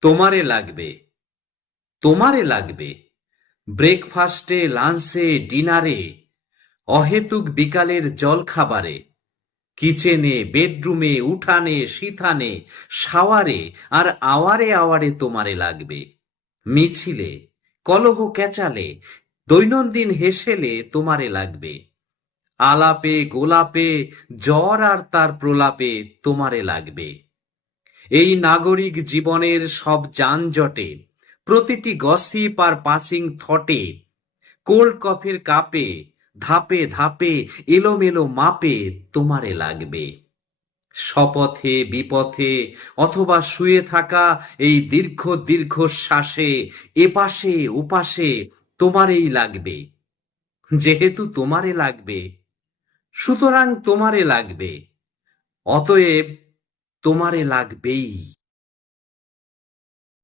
তোমারে লাগবে, তোমারে লাগবে। ব্রেকফাস্টে, লাঞ্চে, ডিনারে, অহেতুক বিকালের জলখাবারে, কিচেনে, বেডরুমে, উঠানে, সিথানে, শাওয়ারে আর আওয়ারে আওয়ারে তোমারে লাগবে। মিছিলে, কলহ ক্যাচালে, দৈনন্দিন হেসেলে তোমারে লাগবে। আলাপে গোলাপে, জ্বর আর তার প্রলাপে তোমারে লাগবে। এই নাগরিক জীবনের সব যানজটে, প্রতিটি গসিপ আর পাসিং থটে, কোল্ড কফির কাপে, ধাপে ধাপে, এলোমেলো মাপে তোমারে লাগবে। শপথে বিপথে অথবা শুয়ে থাকা এই দীর্ঘ দীর্ঘ শ্বাসে, এপাশে ওপাশে তোমারেই লাগবে। যেহেতু তোমারে লাগবে, সুতরাং তোমারে লাগবে। অতএব তোমারে লাগবেই।